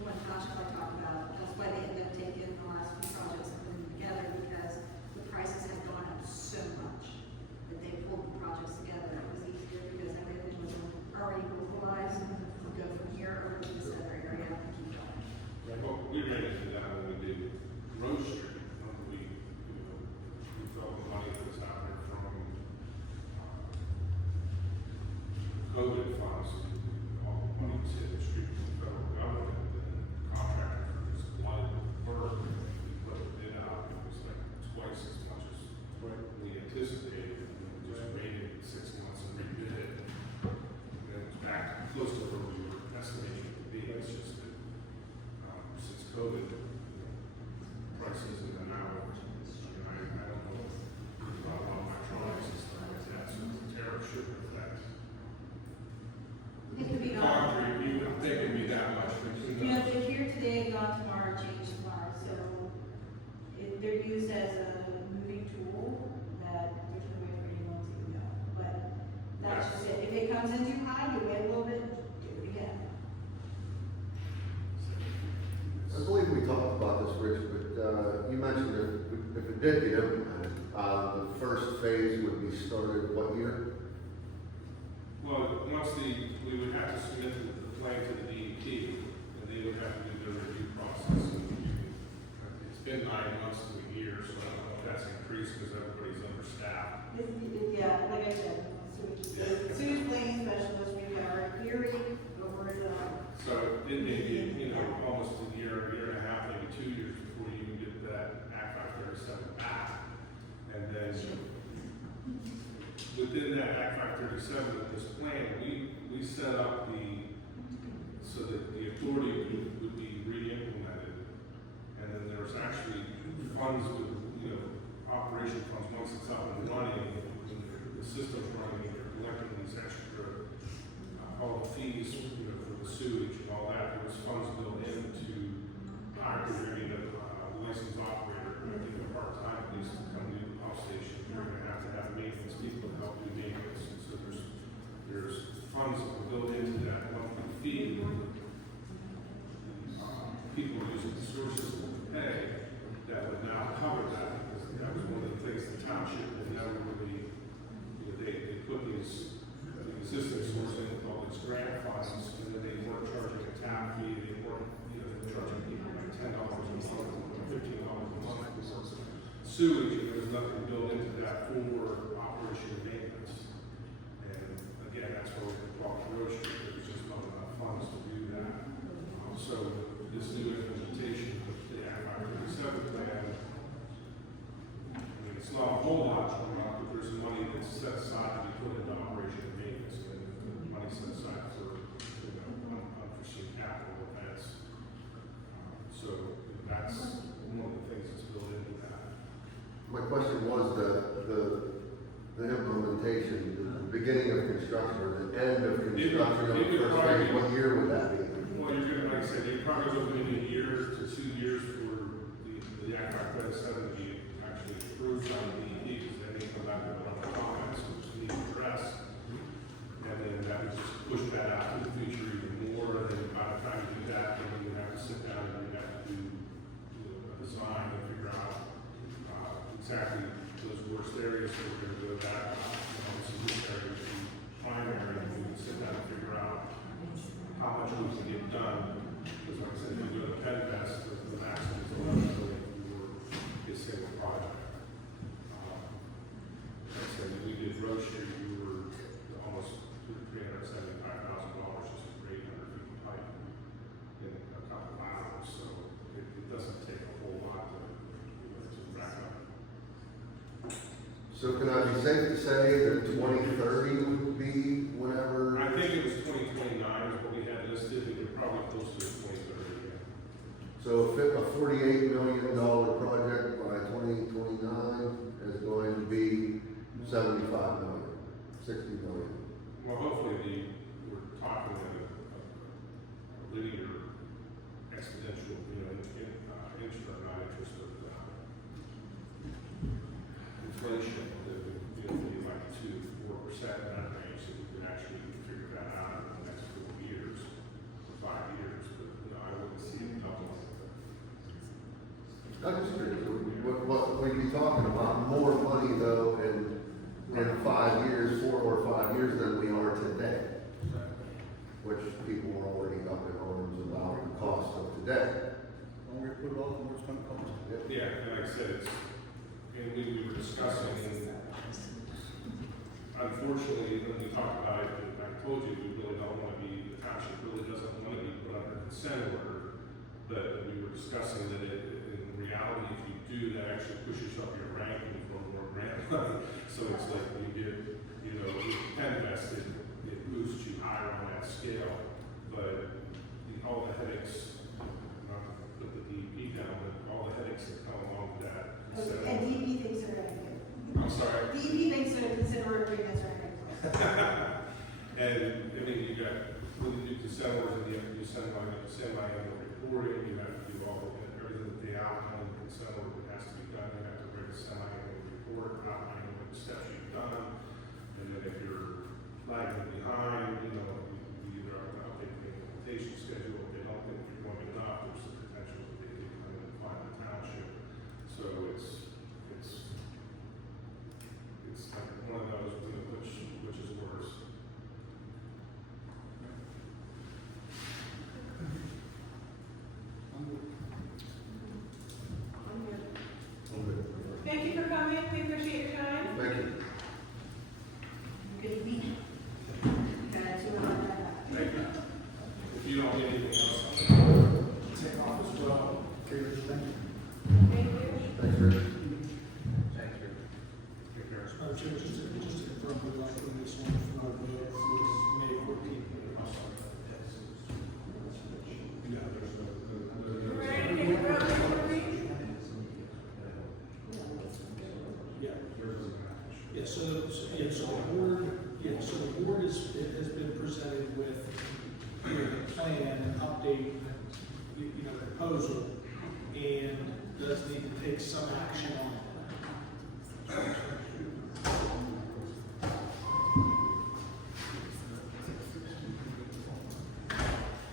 one township I talked about, that's why they ended up taking the last few projects and putting them together, because the prices have gone up so much that they pulled the projects together. It was easier because everything was already localized, we'll go from here over to this other area and keep going. Well, we ran into that when we did Rose Street. We felt the money that was out there from COVID funds, all the money was hit the street from the federal government, and contractors wanted work, but it did out, it was like twice as much as we anticipated, and we just waited 6 months and rebid it. And then it was back close to where we were estimating it to be. It's just that since COVID, prices have been out. I don't know about electronics and stuff like that, so the tariff should reflect. It could be gone. Concrete, you would think it'd be that much, but who You know, knows? they're here today, gone tomorrow, changed tomorrow, so they're used as a did get implemented. The first phase would be started what year? Well, we would have to submit the plan to the DEP, and they would have to do their review process. And it's been 9 months to a year, so I don't know if that's increased because everybody's understaffed. Yeah, like I said, sewage planning specialist, we have our theory over the. So it may be, almost a year and a half, maybe 2 years before you can get that Act 537 back. And then within that Act 537 of this plan, we set up so that the authority would be re-implemented. And then there's actually funds with, operation funds, once it's up and running, the system's running, you're collecting these extra, all the fees, for the sewage and all that, there was funds built into hiring a licensed operator, part-time, at least to come to the pump station. You're gonna have to have maintenance people to help do maintenance, and so there's funds that were built into that monthly fee. People using the sewer system to pay, that would now cover that, because that was one of the things the township had never really, they put these existing sources in called these grant funds, and then they weren't charging a tap fee, they weren't, they were charging people like $10 a month, $15 a month for sewage, and there was nothing built into that for operation and maintenance. And again, that's why we bought the road street, there was just not enough funds to do that. So this new implementation of the Act 537 plan, it's not a whole lot, but there's money that's set aside to be put into operation and maintenance, and money set aside for, unforeseen capital events. So that's one of the things that's built into that. My question was the implementation, the beginning of construction or the end of construction of the first phase, what year would that be? Well, you're gonna, like I said, you're probably looking maybe a year to 2 years for the Act 537 to be actually approved by the DEP, because then they come back with a lot of comments, which need addressed. And then that would just push that out to the future even more, and then by the time you do that, then you would have to sit down and you have to do a design and figure out exactly those worst areas that we're gonna go back, some good areas to primary, and we can sit down and figure out how much we can get done. Because like I said, if you go to Penn Fest, the maximum is 11 million for a single project. Like I said, when we did Road Street, we were almost $375,000 just for 800 feet of pipe in a couple of hours. So it doesn't take a whole lot to rack up. So can I be safe to say that 2030 would be whenever? I think it was 2029 is what we had listed, and we're probably close to 2030 again. So a $48 million project by 2029 is going to be 75 million, 60 million. Well, hopefully we're talking at a linear exponential, interest, not interest, but inflation, be like 2 to 4% in that range, so we could actually figure that out in the next 4 years, or 5 years, but, I wouldn't see it doubling. I'm just curious, what we'd be talking about more money though in 5 years, 4 or 5 years than we are today. Which people are already up in arms about the cost of today. The longer you put it off, the more it's gonna cost. Yeah, and like I said, and we were discussing, and unfortunately, when we talked about it, and I told you, we really don't want to be, the township really doesn't want to be put under consent order, but we were discussing that in reality, if you do, that actually pushes up your ranking for more grant money. So it's like you get, Penn Fest, it boosts you higher on that scale, but all the headaches, not to put the DEP down, but all the headaches that come along with that. And DEP thinks they're gonna do. I'm sorry. DEP thinks they're considering agreements right now. And, you got, when you do consent orders, you have to do semi-annual reporting, you have to do everything that they outline in the consent order that has to be done, you have to write a semi-annual report outlining what the steps you've done, and then if you're lagging behind, you either have to update the implementation schedule, if they don't think you're going enough, there's the potential that they could come in and find the township. So it's So the board has been presented with, the plan and update, proposal, and does need to take some action on it.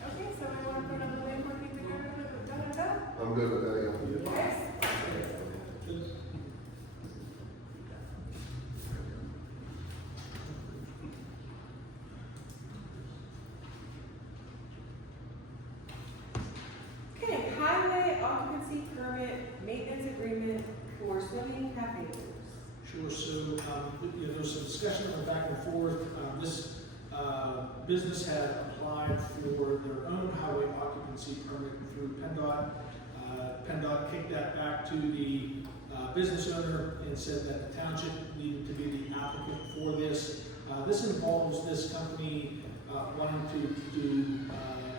Okay, so I want to put on the way for people to go. I'm good with that, yeah. Yes. Okay, highway occupancy permit, maintenance agreement for swimming cafe rooms. Sure, so, there's some discussion on the back and forth. This business had applied for their own highway occupancy permit through PennDOT. PennDOT kicked that back to the business owner and said that the township needed to be the applicant for this. This involves this company wanting to do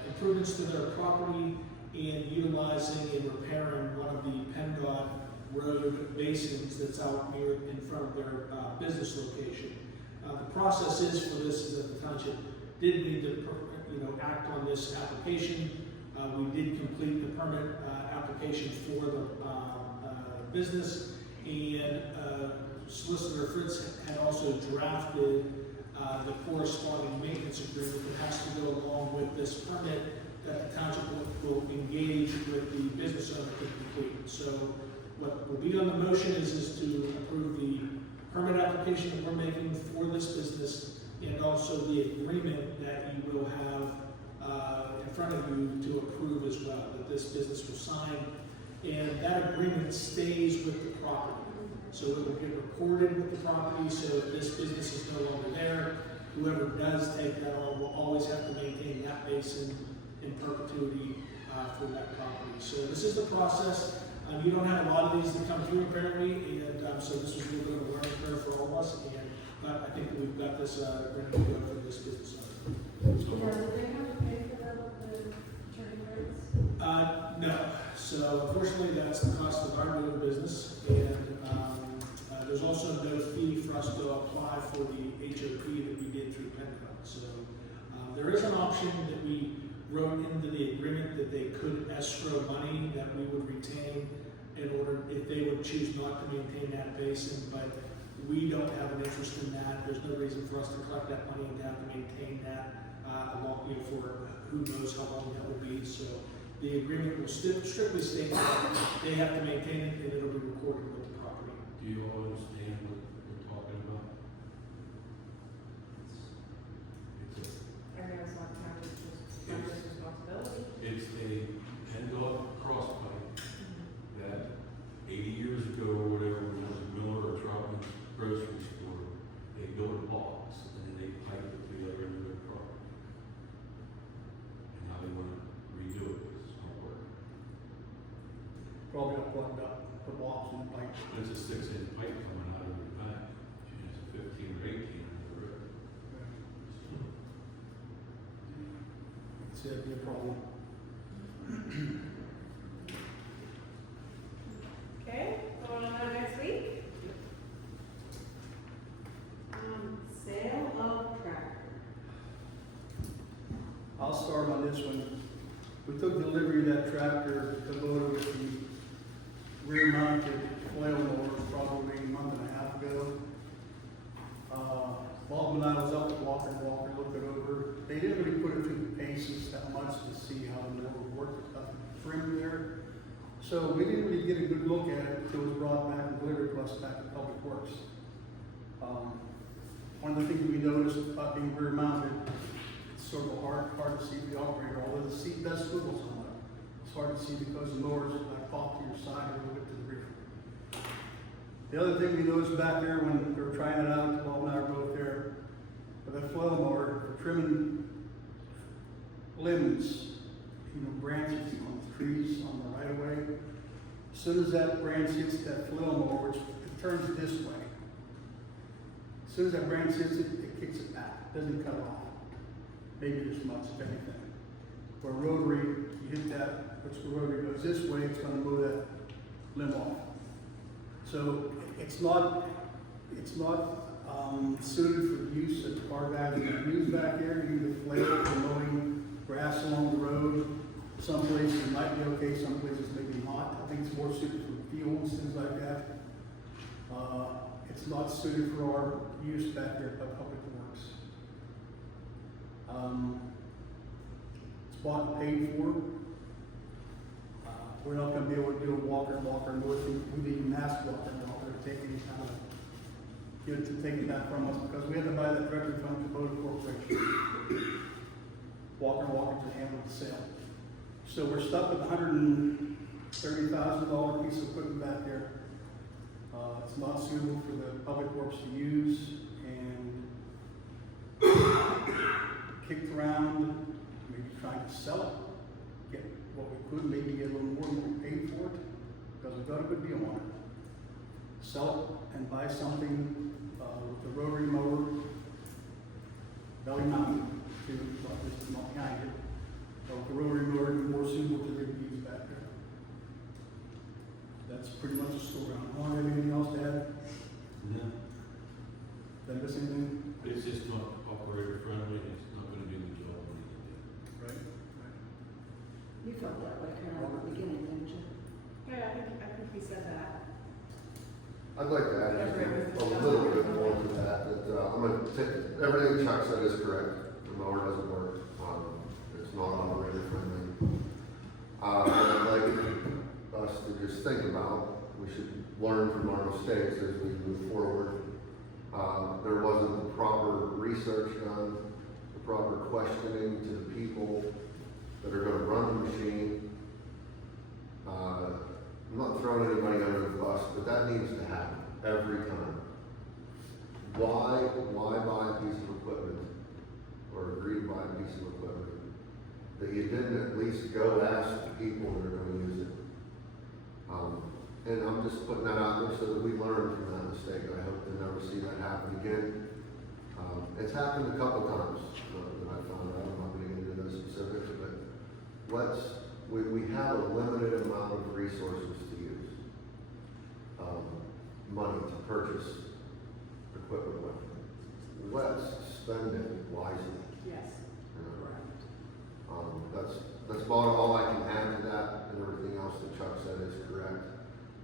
improvements to their property and utilizing and repairing one of the PennDOT road basins that's out near in front of their business location. The process is for this is that the township did need to act on this application. We did complete the permit application for the business, and Solicitor Fritz had also drafted the corresponding maintenance agreement that has to go along with this permit that the township will engage with the business owner to complete. So what will be on the motion is to approve the permit application that we're making for this business, and also the agreement that you will have in front of you to approve as well, that this business will sign. And that agreement stays with the property. So it will get recorded with the property, so if this business is no longer there, whoever does take that on will always have to maintain that basin in perpetuity for that property. So this is the process. You don't have a lot of these that come through apparently, and so this was a little bit of a learning curve for all of us, but I think that we've got this ready to go for this business owner. Do they have to pay for the attorney rates? No. So unfortunately, that's the cost of our doing business, and there's also no fee for us to apply for the HOP that we did through PennDOT. So there is an option that we wrote into the agreement that they could escrow money that we would retain in order, if they would choose not to maintain that basin, but we don't have an interest in that. There's no reason for us to collect that money and to have to maintain that for who knows how long that will be. So the agreement will strictly state that they have to maintain it and it'll be recorded with the property. Do you all understand what we're talking about? I know it's not county's responsibility. It's a PennDOT cross pipe that 80 years ago, or whatever, when it was a Miller or Troutman's grocery store, they built a box and then they piped it to the other end of their property. And now they want to redo it because it's not working. Probably got plugged up, put blocks in the pipe. It's a 6-inch pipe coming out of the back. It's a 15 or 18 on the road. It's a big problem. Okay, going on to next week. Sale of tractor. I'll start on this one. We took delivery of that tractor, the loader with the rear mounted flail mower probably a month and a half ago. Bob and I was up at Walker looked it over. They didn't really put it through the paces that much to see how the mower worked, the trim there. So we didn't really get a good look at it until it was brought back and delivered to us back to Public Works. One of the things we noticed about being rear mounted, it's sort of hard to see the operator, although the seat does swivel somewhat. It's hard to see because the mower's like off to your side or a little bit to the rear. The other thing we noticed back there when we were trying it out, Bob and I were both there, with that flail mower for trimming limbs, branches on trees on the right of way. As soon as that branch hits that flail mower, which it turns this way. As soon as that branch hits it, it kicks it back, doesn't cut off. Maybe this much, if anything. For a rotary, you hit that, which the rotary goes this way, it's gonna move that limb off. So it's not suited for use at our guys that use back there, either flail for mowing grass along the road. Some places it might be okay, some places maybe not. I think it's more suited for fields, things like that. It's not suited for our use back there by Public Works. It's bought and paid for. We're not gonna be able to do a walker, north, we need mass walker, to take any kind of, taking that from us, because we had to buy that directly from the Kubota Corporation. Walker to handle the sale. So we're stuck with $130,000 piece of equipment back there. It's not suitable for the Public Works to use, and kicked around, maybe trying to sell it, get what we could, maybe get a little more than we paid for it, because we got a good deal on it. Sell it and buy something with the rotary mower, belly mounted to, this is not behind it, but the rotary mower is more suitable to their needs back there. That's pretty much the story. Ron, have anything else to add? No, Did I miss anything? it's just not operator friendly, it's not gonna do the job we need to do. Right. You felt that way, Carol, at the beginning, didn't you? Yeah, I think he said that. I'd like to add a little bit more to that, I'm gonna take, everything Chuck said is correct. The mower doesn't work, it's not operator friendly. I'd like us to just think about, we should learn from our mistakes as we move forward. There wasn't the proper research done, the proper questioning to the people that are gonna run the machine. I'm not throwing anybody under the bus, but that needs to happen every time. Why buy a piece of equipment or agree to buy a piece of equipment that you didn't at least go ask the people that are gonna use it? And I'm just putting that out there so that we learn from that mistake. I hope to never see that happen again. It's happened a couple times that I found out. I'm not going to get into those specifics, but we have a limited amount of resources to use. Money to purchase equipment with. Let's spend it wisely. Yes. That's about all I can add to that, and everything else that Chuck said is correct.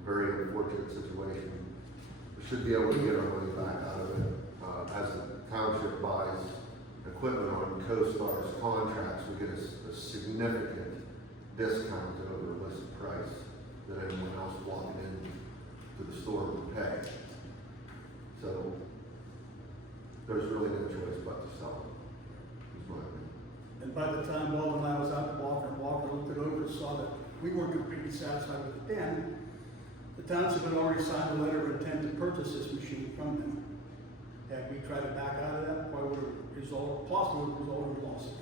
Very unfortunate situation. We should be able to get our money back out of it. As the township buys equipment on CoStar's contracts, we get a significant discount over the list price that anyone else walking in to the store would pay. So there's really no choice but to sell it, is my opinion. And by the time Bob and I was out to Walker looked it over and saw that we weren't completely satisfied with it then, the township had already signed a letter of intent to purchase this machine from them. Had we tried to back out of that, probably would have possibly resulted in a lawsuit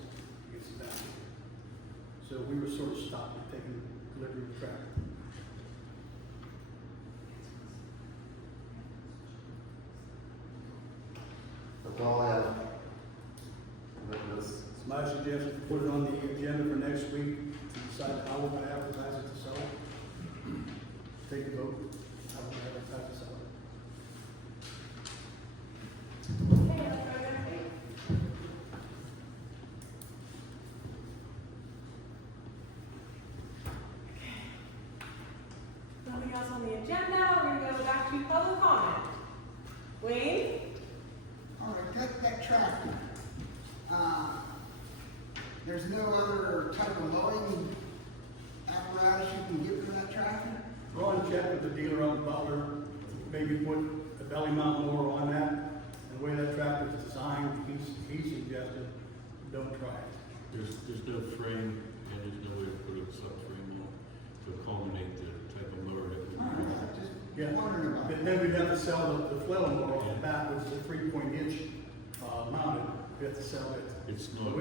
against the township. So we were sort of stopped at taking delivery of the tractor. That's all I have. It's my suggestion to put it on the agenda for next week to decide how we're going to advertise it to sell it. Take a vote. How we're going to advertise to sell it. Okay, let's go next week. Nothing else on the agenda, we're gonna go back to public comment. Wayne? All right, that tractor. There's no other type of mowing apparatus you can get for that tractor? Go and check with the dealer on Butler, maybe put a belly mount mower on that, and the way that tractor is designed, he suggested, don't try it. There's no frame, and there's no way to put a subframe on to accommodate the type of mower that we All use. right, just Yeah. wondering about Then that. we'd have to sell the flail mower off the back, which is a 3-point hitch mounted. We have to sell it. It's So not, go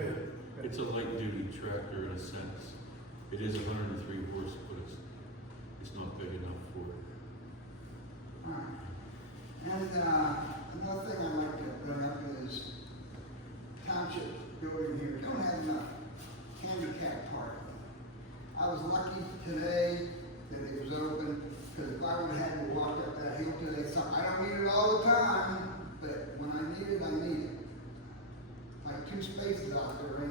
ahead. it's a light duty tractor in a sense. It is 103 horse, but it's not big enough for it. All right. And another thing I'd like to bring up is township building here don't have enough handicap parking. I was lucky today that it was open, because if I would have had to walk up that hill today, so I don't need 2 spaces out there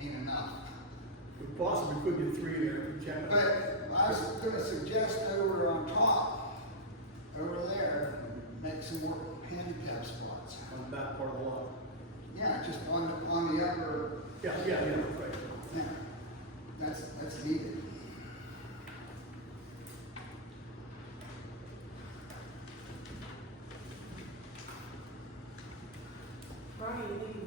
ain't enough. We possibly could get 3 there if we can. But I was gonna suggest over on top, over there, make some more handicap spots. On the back part of the lot. Yeah, just on the upper, Yeah, right. yeah, that's needed. Brian, you think